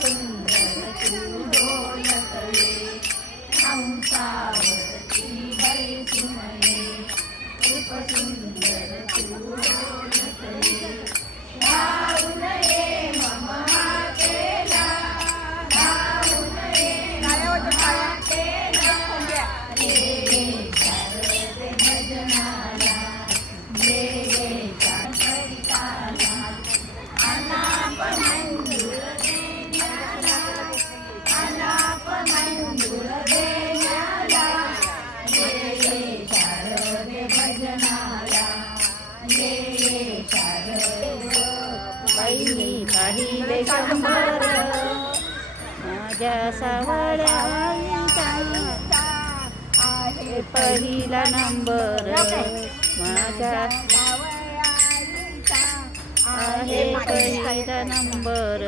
सुंदर तू डोलतये हंसावरती बैसून ये रूप सुंदर तू डोलतये धावून ये मम हातेला धावून ये मम हातेला ये शारदे भजनाला ये शारदे अनाप मंजूर देण्याला अनाप मंजूर देण्याला ये शारदे भजनाला ये शारदे पहिली पाहिले शंभर माझ्या सावळ्या आईचा आहे पहिला नंबर माझ्या आहे पहिला नंबर.